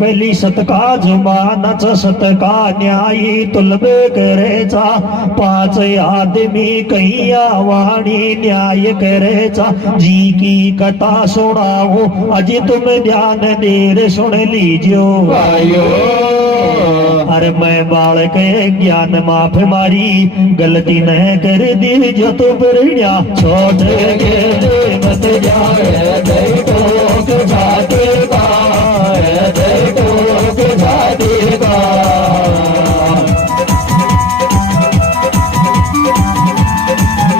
पहली सतका जुमानच सतका न्यायी तुलबे करेचा पाच आदमी कैया वाणी न्याय करेचा जी की कथा सुनाओ अजी तुम ध्यान देर सुन लीजियो अरे मैं बालक ज्ञान माफ मारी गलती न कर दी जो तो बरड़िया छोड़ के मत जाए देखो जाते का देखो जाते का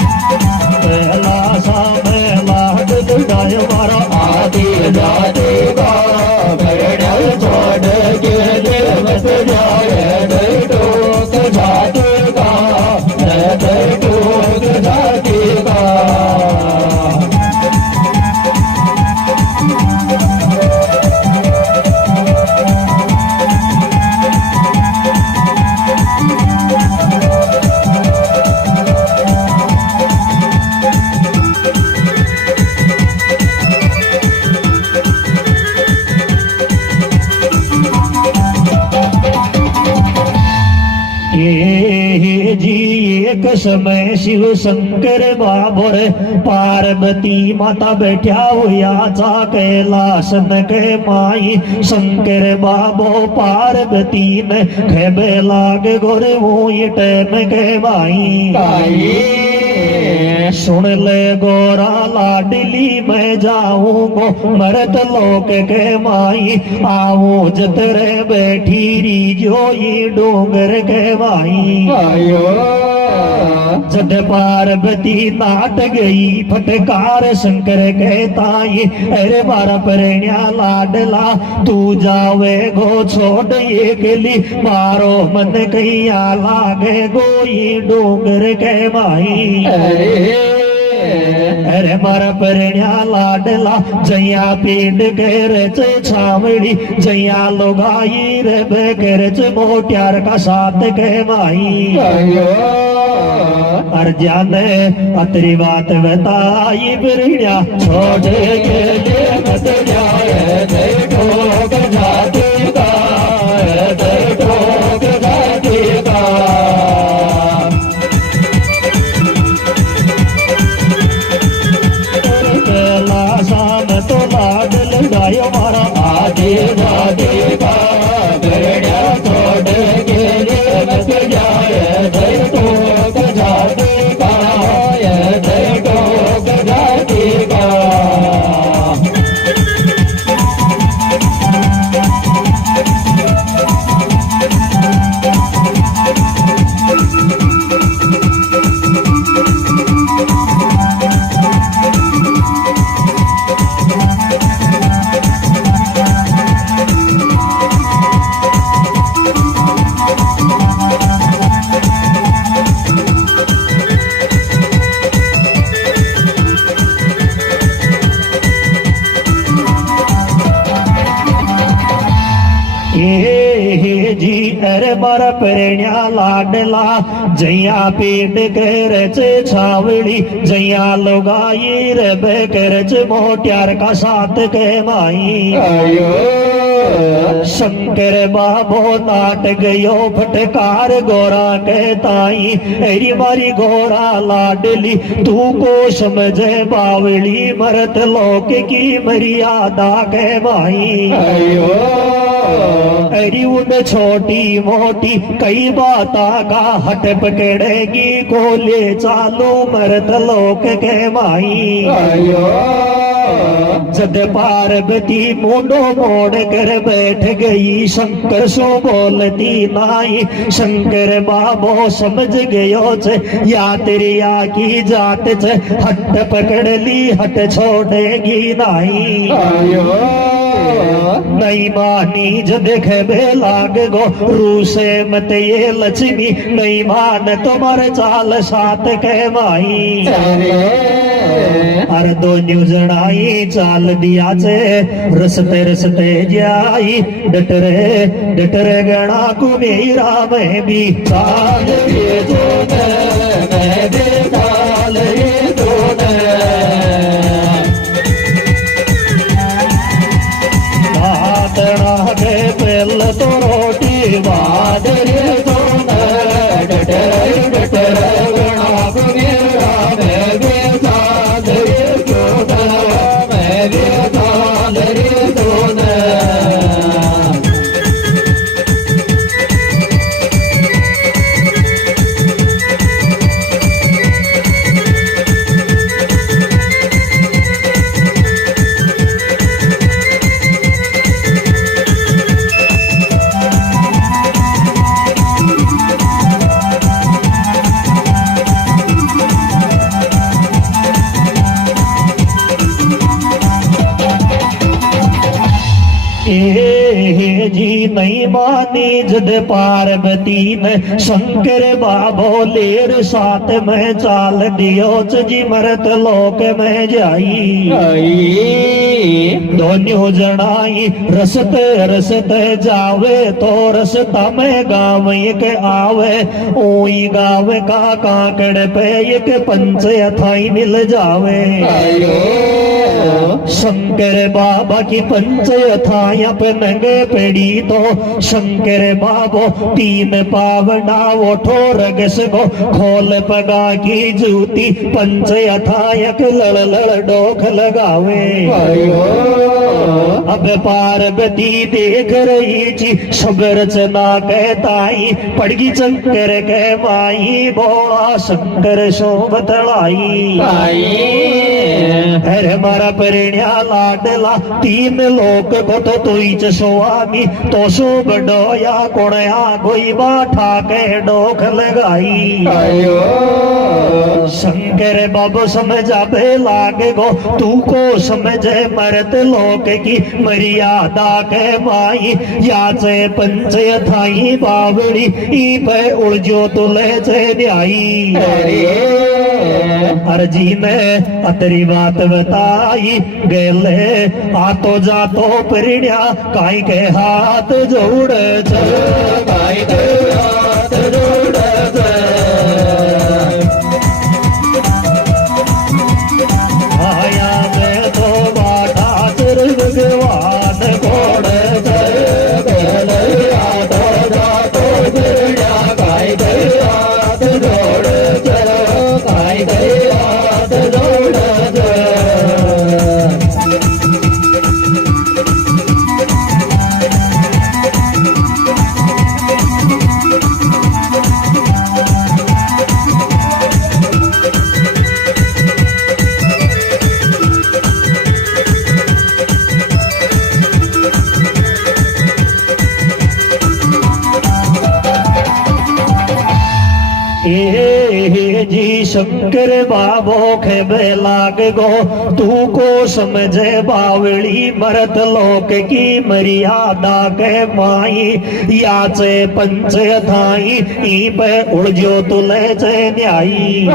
पहला सा पहला डुडाय मारा आदि जाते का बरड़िया छोड़ के मत जाए देखो जाते का देखो जाते का जी एक समय शिव शंकर बाबोर पार्वती माता बैठा हुआ चा कैलाश न के माई शंकर बाबो पार्वती न खेबे लाग गोर हुई टैम के भाई सुन ले गोरा लाडली मैं जाऊंगो मरत लोक के माई आओ जतरे बैठी री जो ये डोंगर के माई जद पार्वती नाट गई फटकार शंकर कहताई अरे बारा परण्या लाडला तू जावे गो छोड़ ये गली मारो मन कैया लागे गो ये डोंगर के माई अरे मारा परण्या लाडला जया पेड़ कर छावड़ी जया लोगाई रे बेकर मोट्यार का साथ के माई अर्जान अतरी बात बताई परण्या छोड़ के मत जाए देखो जाते का देखो जाते का तो लाड लड़ायो मारा आधे जादे का गरड़ा छोड़ के मत जाए देखो जाते का देखो जाते का जी अरे बारा परण्या लाडला जया पेड़ कर छावड़ी जया लोगाई रे बेकर मोट्यार का साथ के माई शंकर बाबो नाट गयो फटकार गोरा कहताई अरी मारी गोरा लाडली तू को समझे बावली मरत लोक की मर्यादा के माई अरी उन छोटी मोटी कई बाता का हट पकड़ेगी को ले चालो मरत लोक के माई जद पार्वती मुंडो मोड़ कर बैठ गई शंकर सो बोलती नाई शंकर बाबो समझ गयो छे या तेरी या की जात छे हट पकड़ ली हट छोड़ेगी नाई नहीं मानी जो देखे बे लाग गो रूसे मत ये लक्ष्मी नहीं मान तुम्हारे चाल साथ के माई अरे दो न्यूजड़ाई चाल दिया से रसते रसते जाई डटरे गणा को मेरा मैं भी चाल ये जो मैं दे चाल ये जो जी नहीं मानी जद पार्वती ने शंकर बाबो लेर साथ में चाल दियो जी मरत लोक में जाई दोनों जनाई रसत रसत जावे तो रसता में गाँव के आवे ओई गाँव का काकड़ पे एक पंच अथाई मिल जावे शंकर बाबा की पंच अथाया पे नंगे पेड़ी तो शंकर बाबो तीन पावना ओठो रगस को खोल पगा की जूती पंच अथायक लड़ लड़ डोख लगावे अब पार्वती देख रही जी सब रचना कहताई पड़गी शंकर के माई बोला शंकर शोभत लाई अरे मारा परिण्या लाडला तीन लोक को तो तुई स्वामी तो सो बडोया कोणया कोई बाठा के डोख लगाई शंकर बाबू समझावे लागे गो तू को समझे मरत लोक की मर्यादा के माई याचे पंच थाई बावड़ी ई पे उलझो तुले से न्याई अर्जी ने अतरी बात बताई गेले आतो जातो परिण्या काई के हाथ जोड़ काई के हाथ जोड़ आया मैं तो बाटा चर भगवान कोड़ गेले आतो जातो परिण्या काई के हाथ जोड़ काई के हाथ जोड़ जी शंकर बाबो खेबे लाग गो तू को समझे बावड़ी मरत लोक की मर्यादा के माई याचे पंच थाई ई पे उड़जो तुले से न्याई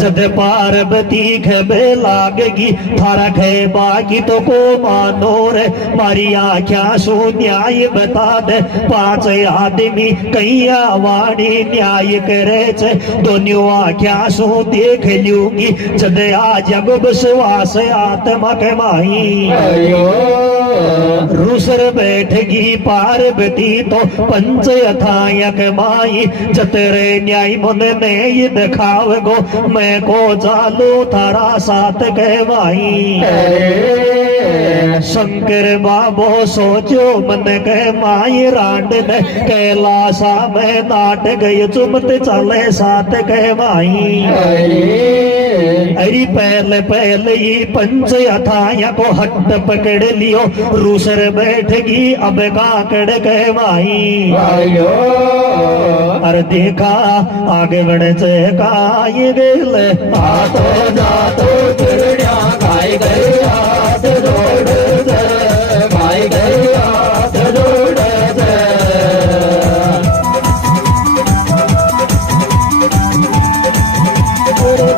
जद पार्वती खेबे लागेगी थारा खेबा की तो को मानो रे मारी आख्या सो न्याय बता दे पांच आदमी कैया वाणी न्याय करे छे दोनों आख्या सो देख लूंगी जद आ जग बसवास आत्मा के माई रूसर बैठगी पार्वती तो पंच अथायक माई जतरे न्याय मन ने ये दिखाव गो मैं को चालू थारा साथ कहवाई शंकर बाबो सोचो मन के माई रांड ने कैलासा में नाट गई चुमत चले साथ कहवाई अरे पहले पहले ही पंच अथाया को हट पकड़ लियो रूसर बैठगी अब काकड़ कहवाई अरे देखा आगे बढ़े से का ये गेल आतो जातो चिड़िया खाई गई हाथ जोड़ से खाई गई हाथ जोड़ से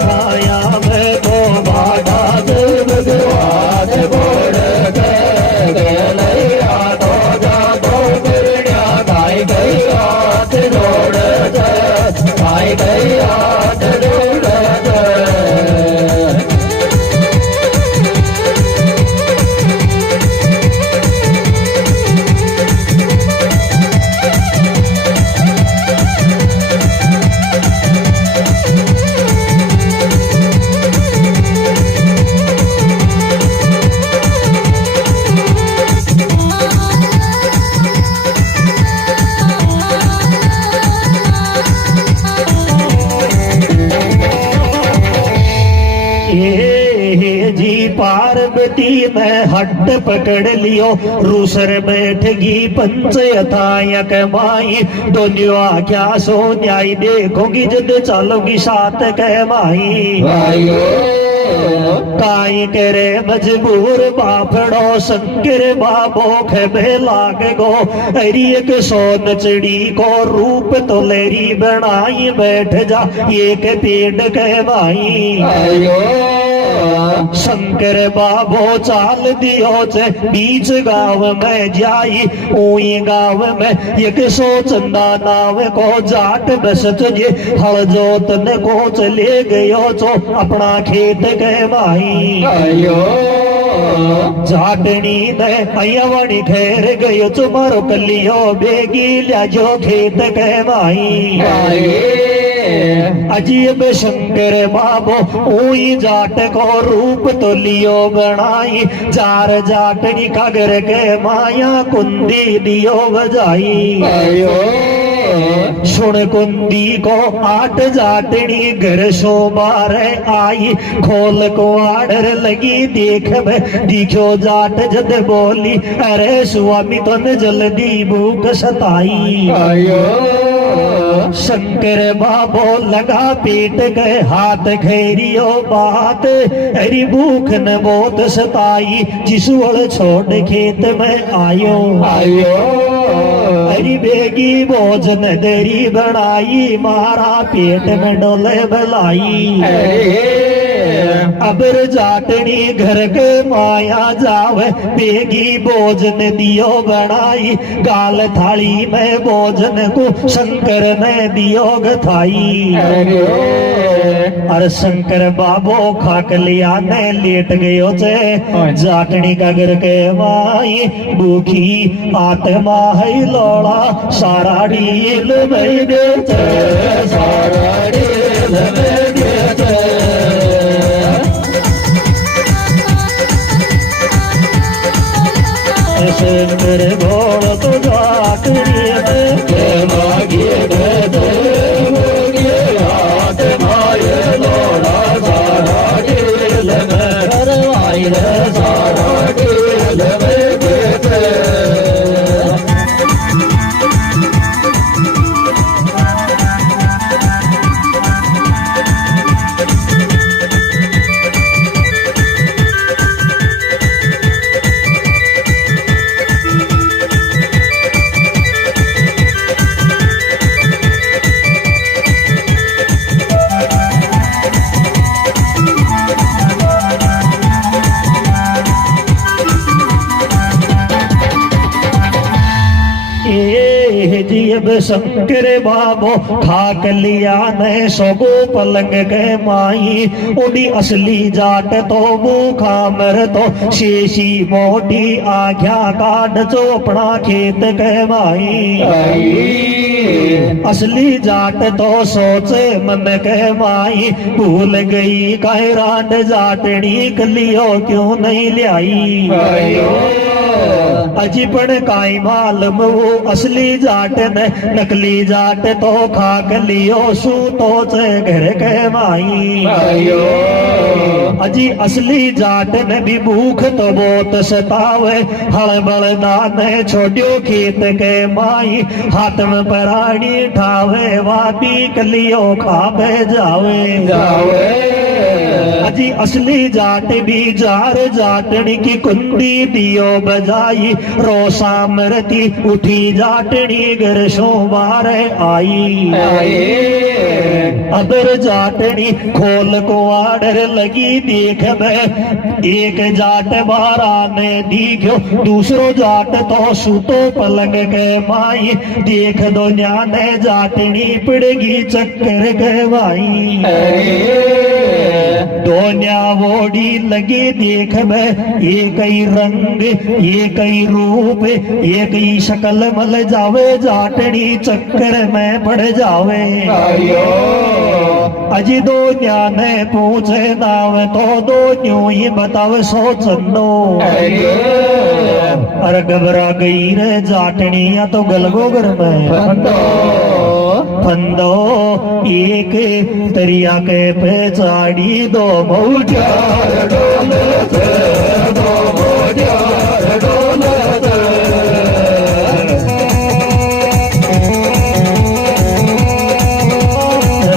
खाया मैं तो बाधा से भगवान बोल के गेले आतो जातो चिड़िया खाई गई हाथ जोड़ से खाई गई हाथ जोड़ से पार्वती ने हट पकड़ लियो रूसर बैठगी पंच अथायक माई दोनों आख्या सो न्याय देखोगी जद चलोगी साथ कह माई काई करे मजबूर बाफड़ो शंकर बाबो खेबे लाग गो अरी एक सो नचड़ी को रूप तो लेरी बनाई बैठ जा एक पेड़ कहवाई आयो शंकर बाबो चाल दियो चे बीच गांव में जाई ऊई गांव में एक सो चंदा नाव को जाट बसत जे हल जोतन को चले गयो चो अपना खेत कहवाई आयो जाटनी ने अयवणी ठहर गयो चो मारो कलियो बेगी ल्याजो खेत कहवाई अजीब शंकर बाबो ऊई जाट को रूप तो लियो बनाई चार जाटनी कागर के माया कुंदी दियो बजाई सुन कुंदी को आठ जाटनी घर सो बार आई खोल को आडर लगी देख में दिखो जाट जद बोली अरे स्वामी तुम जल्दी भूख सताई शंकर बाबो लगा पेट गए हाथ घेरियो बात अरे भूख न बहुत सताई जिसवल छोड़ खेत में आयो अरे बेगी भोजन दरी बनाई मारा पेट में डोले भलाई अबर जाटनी घर के माया जावे बेगी भोजन दियो बनाई गाल थाली में भोजन को शंकर ने दियो गथाई और शंकर बाबो खाक लिया ने लेट गयो चे जाटनी का घर के माई भूखी आत्मा है लोड़ा सारा डील में देते सारा डील में देते शंकर भोल तो जाटनी में मागे दे हाथ माये लोड़ा सारा डील में करवाई सारा डील में देते जीव शंकर बाबो खाक लिया ने सोगो पलंग के माई उड़ी असली जाट तो भूखा मर तो शेषी मोटी आख्या काट चो अपना खेत के माई असली जाट तो सोचे मन के माई भूल गई कह रांड जाटनी कलियो क्यों नहीं ल्याई अजीपन काई मालूम वो असली जाट ने नकली जाट तो खाक लियो सू तो चे घर के माई अजी असली जाट ने भी भूख तो बहुत सतावे हल बल दाने छोड़ियो खेत के माई हाथ में पराड़ी ठावे वापी कलियो खावे जावे अजी असली जाट भी जार जाटनी की कुंडी दियो बजाई रोसा मरती उठी जाटनी घर सो बार आई अबर जाटनी खोल को आडर लगी देख में एक जाट बारा ने दिखो दूसरो जाट तो सुतो पलंग के माई देख दो न्याने जाटनी पड़गी चक्कर गवाई दोन्या वोड़ी लगे देख में एक ही रंग एक ही रूप एक ही शकल मल जावे जाटनी चक्कर में पड़ जावे अजी दो न्याने पूछे नाव तो दो न्यू ही बतावे सोचनो अरे घबरा गई रे जाटनी या तो गलगोगर में फंदो एक तरिया के पे चाड़ी दो मौजार डोले थे दो मौजार डोले थे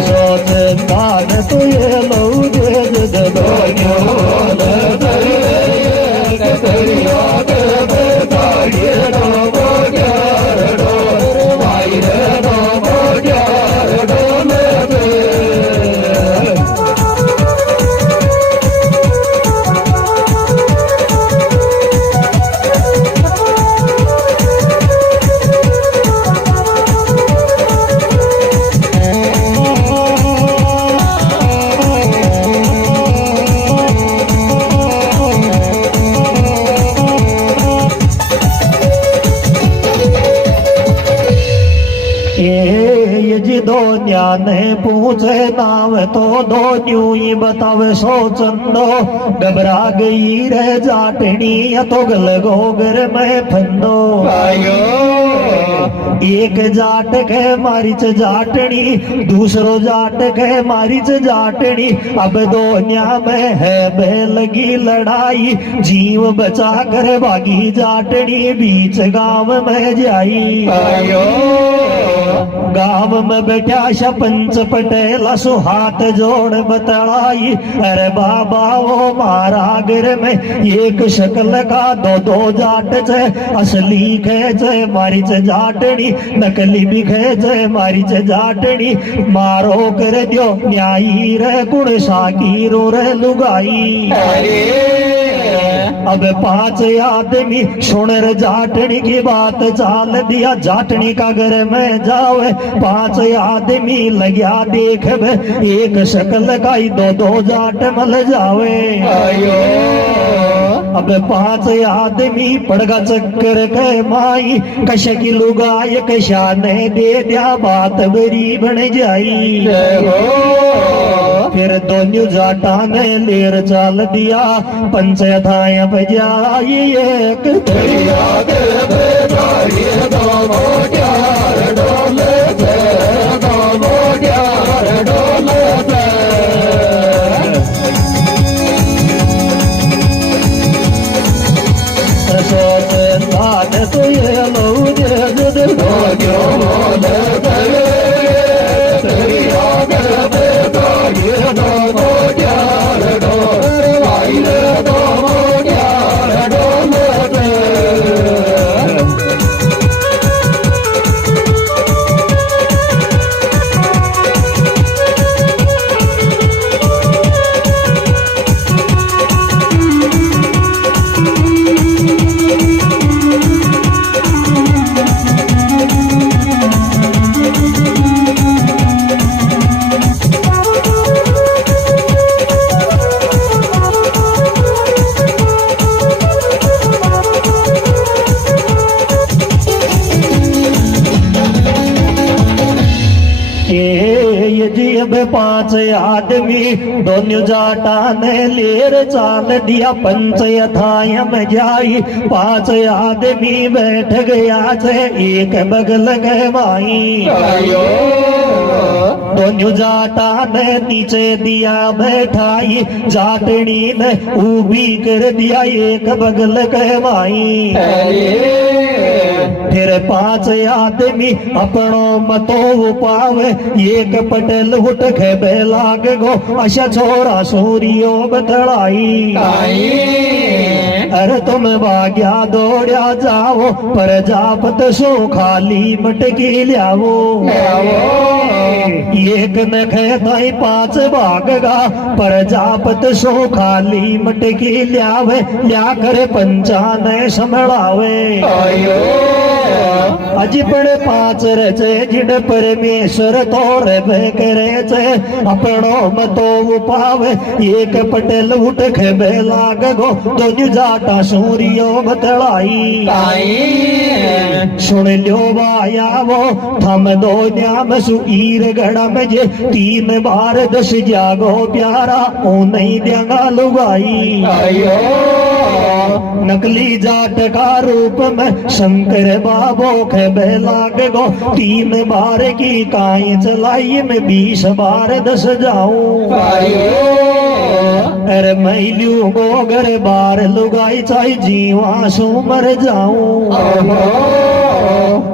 सोच दान तो ये लो दे दो ने पूछे नाव तो दो न्यू ही बतावे सो चंदो घबरा गई रे जाटनी तो गल गोगर में फंदो एक जाट के मारिच जाटनी दूसरो जाट के मारिच जाटनी अब दोनिया में है बह लगी लड़ाई जीव बचा कर भागी जाटनी बीच गांव में जाई गांव में बैठा पंच पटेला सु हाथ जोड़ बतलाई अरे बाबा वो मारा गिर में एक शक्ल का दो दो जाट छे असली खे छे मारी छे जाटनी नकली भी खे छे मारी छे जाटनी मारो कर दियो न्यायी रे गुण साकी रो रे लुगाई अब 5 आदमी सुन रे जाटनी की बात चाल दिया जाटनी का घर में जावे 5 आदमी लग्या देख एक शक्ल का ही दो दो जाट मल जावे अब 5 आदमी पड़गा चक्कर के माई कश की लुगाई कशा ने दे दिया बात बरी बन जाई फिर दोनों जाटा ने लेर चाल दिया पंचायत आया बजाई एक तो ये अब 5 आदमी दोनों जाटा ने लेर चाल दिया पंचायत में जाई 5 आदमी बैठ गया छे एक बगल गवाई दोनों जाटा ने नीचे दिया बैठाई जाटनी ने ऊबी कर दिया एक बगल गवाई फिर 5 आदमी अपनो मतो पावे एक पटेल उठ के बेलाग गो अशा छोरा सूरियो बतलाई अरे तुम भाग्या दौड़या जाओ पर जापत सो खाली मटकी लियावो एक न खेताई 5 भागगा पर जापत सो खाली मटकी लियावे लिया कर पंचा ने संभळावे अजी पड़े 5 रचे जिन परमेश्वर तोर करे छे अपनो मतो पावे एक पटेल उठ के बेलाग गो दोनों जाटा सूरियो बतलाई सुन लो वाया वो थम दो न्याम सुईर गड़ा में जे 3 बार 10 जागो प्यारा ओ नहीं देगा लुगाई नकली जाट का रूप में शंकर बाबो के बेलाग गो 3 बार की काई चलाई में 20 बार 10 जाऊं अरे मैल्यू गोगर बार लुगाई चाहे जीवा सु मर जाऊं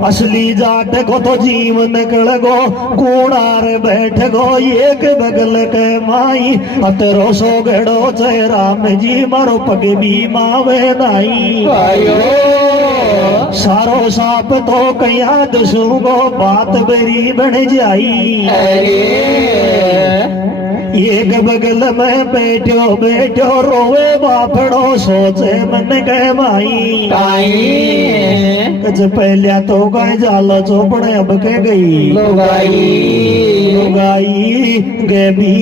असली जाट को तो जीव निकल गो कूड़ार बैठ गो एक बगल के माई अतरो सो गड़ो चे राम जी मारो पग भी मावे नाई सारो साप तो कया दसूगो बात बरी बन जाई एक बगल में बैठो रोवे बापड़ो सोचे मन के माई कच पहले तो गाय जालो चोपड़े अब के गई लुगाई गबी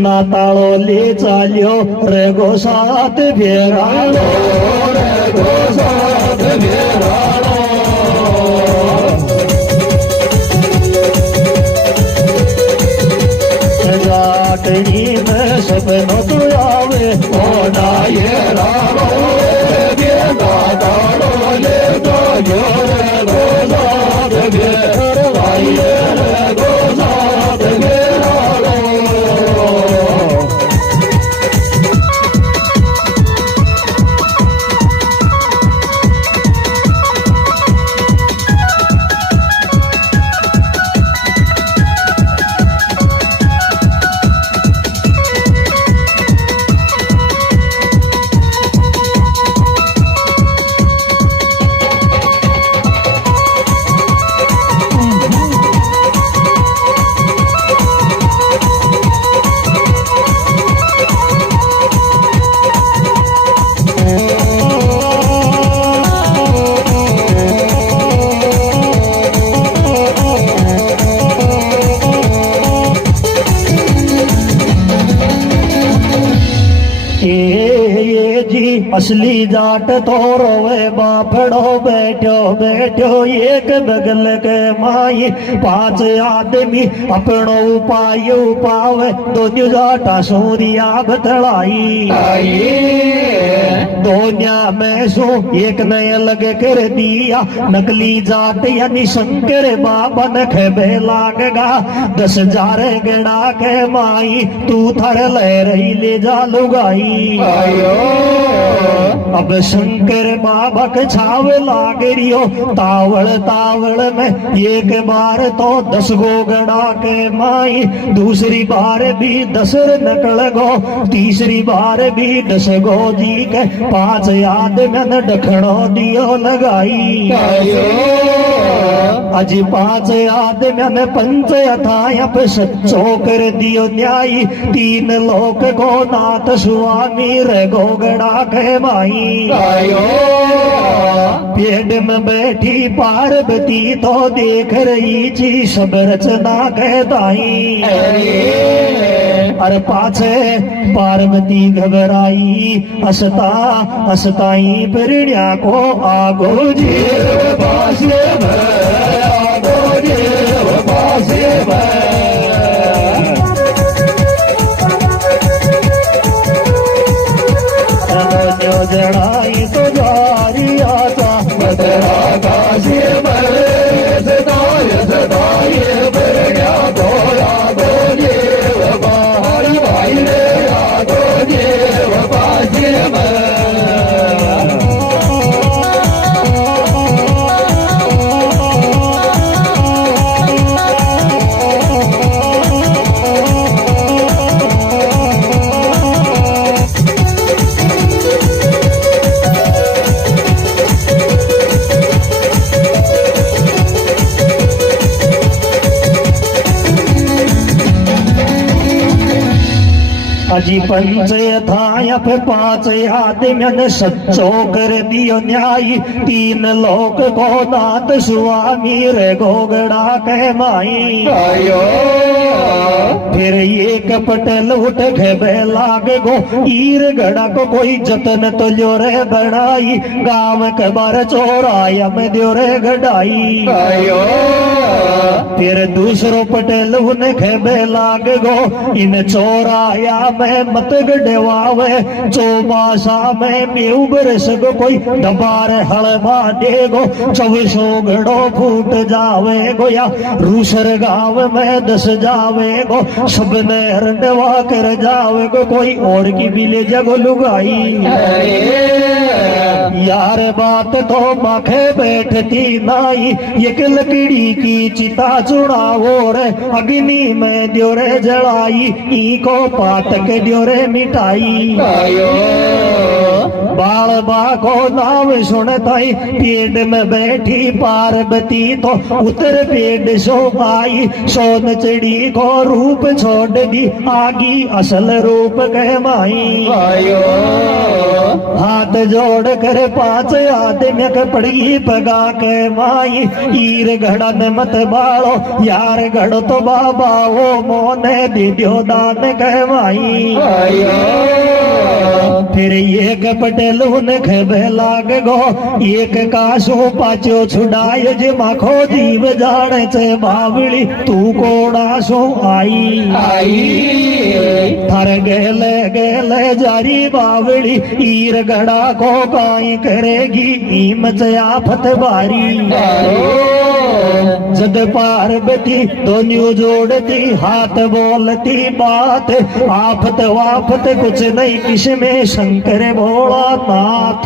नातालो ले चालियो रेगो साथ भेरालो रेगो साथ भेरालो पाटड़ी में सपनों तो आवे ओना ये रागो गे दादाड़ो ले गो जोरे गोजात गे राये रे गोजात गे रागो ये जी असली जाट तो रोवे बापड़ो बैठो बैठो एक बगल के माई पांच आदमी अपनो उपाय पावे दोनों जाटा सूर्या बतलाई दोनिया में सो एक नया लग कर दिया नकली जाट यानी शंकर बाबा न खेबे लागेगा 10,000 गड़ा के माई तू थर ले रही ले जा लुगाई अब शंकर बाबा के छाव लाग रियो तावड़ तावड़ में एक बार तो 10 गो गड़ा के माई दूसरी बार भी 10 नकल गो तीसरी बार भी 10 गो जी के 5 आदमी डखड़ो दियो लगाई अजी 5 आदमी पंच अथाया पे सच्चो कर दियो न्यायी 3 लोक को नाथ स्वामी रे गोगड़ा के माई पेड़ में बैठी पार्वती तो देख रही थी सब रचना के दाई अरे पाछे पार्वती घबराई असता असताई परिण्या को आगो जीव पासे आगो जीव पासे जड़ाई तो जारी आता बदरा काशी बड़े सदाय सदाय बड़िया धोया दो देव बाहर भाई रे दो देव पासी अजी पंच थाया पे 5 आदमी सच्चो कर दियो न्यायी 3 लोक को नाथ स्वामी रे गोगड़ा के माई फिर एक पटल उठ खेबे लाग गो ईर गड़ा को कोई जतन तो ल्यो रे बनाई गाँव के बार चोराया में द्यो रे गड़ाई फिर दूसरो पटेल उन खेबे लाग गो इन चोराया में मत गड़वावे चौमासा में मेऊ बरस गो कोई दबार हड़बा देगो 24 गड़ो फूट जावे गो या रूसर गाँव में 10 जावे गो सब ने रंडवा कर जावे गो कोई और की बिले जगो लुगाई यार बात तो माखे बैठती नाई एक लकड़ी की चिता चुड़ावो रे अग्नि में द्यो रे जलाई ई को पातक द्यो रे मिटाई बाल बाको नाम सुनताई पेड़ में बैठी पार्वती तो उतर पेड़ सो आई सोन चिड़ी को रूप छोड़ दी आगी असल रूप कह माई हाथ जोड़ कर 5 आदमी के पड़ी पगा के माई ईर घड़ा ने मत बाड़ो यार घड़ो तो बाबा वो मोने दिद्यो दान कह माई फिर एक पटेलून खेबे लाग गो एक काशो पाचो छुड़ाय जे माखो जीव जाने चे बावली तू कोड़ा सो आई थर गेले गेले जारी बावली ईर गड़ा को काई करेगी ईम आफत बारी जद पार्वती दोनों जोड़ती हाथ बोलती बात आफत वाफत कुछ नहीं किसमें शंकर भोलानाथ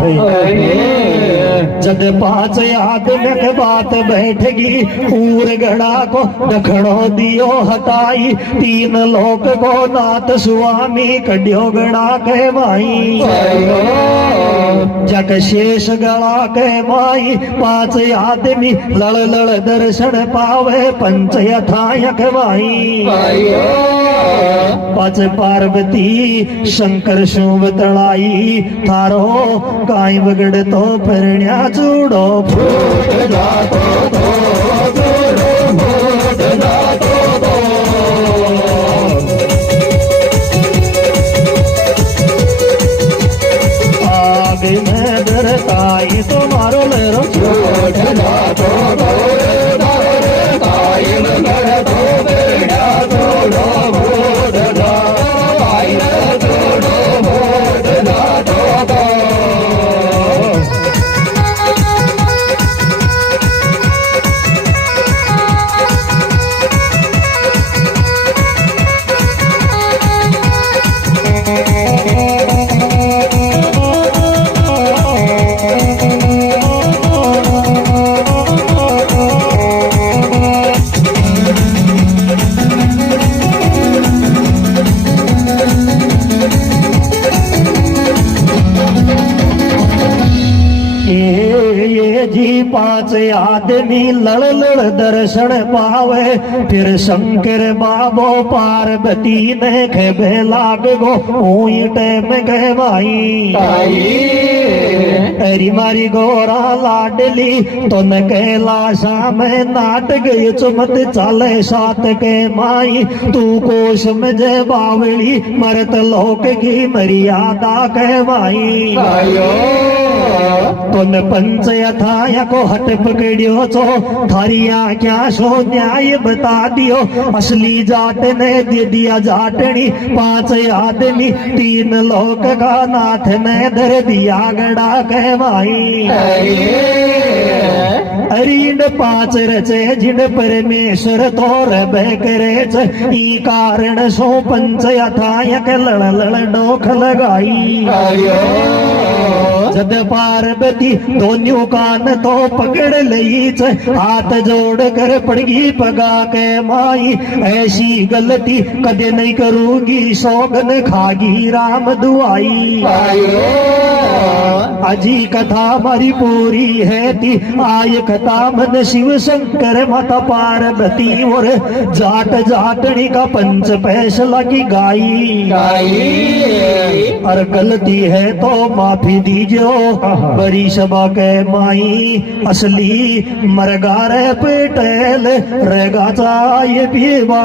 जद 5 आदमी के बात बैठगी पूर गड़ा को दखड़ो दियो हटाई 3 लोक को नाथ स्वामी कड्यो गड़ा के माई जग शेष गड़ा के माई 5 आदमी लड़ लड़ दर्शन पावे पंच यथायक माई 5 पार्वती शंकर शुभ तड़ाई थारो काई बगड़ तो परण्या चूड़ो फूट जातो आगे मैं डरताई तुम्हारो लेरो छोड़ जातो जी 5 आदमी लड़ लड़ दर्शन पावे फिर शंकर बाबो पार्वती ने खेबे लाग गो ऊंट में कहवाई तेरी मारी गोरा लाडली तो न कैलाशा में नाट गई चुमत चाले सात के माई तू कोश में जय बावली मरत लोक की मर्यादा कहवाई तो न पंच यथाया को हट पकड़ियो तो थारिया क्या सो न्याय बता दियो असली जाट ने दे दिया जाटनी 5 आदमी 3 लोक का नाथ ने धर दिया गड़ा कहवाई अरीन 5 रचे जिन परमेश्वर तोर करे ई कारण सो पंच यथायक लड़ लड़ डोख लगाई जद पार्वती दोनों कान तो पकड़ लई हाथ जोड़ कर पड़गी पगा के माई ऐसी गलती कदे नहीं करूंगी सौगन खागी राम दुआई अजी कथा हमारी पूरी है ती आय कथा मन शिव शंकर माता पार्वती और जाट जाटनी का पंच फैसला की गाई और गलती है तो माफी दीजिए बड़ी सभा के माई असली मरगा रे पेटेल रेगा चाहिए पीवा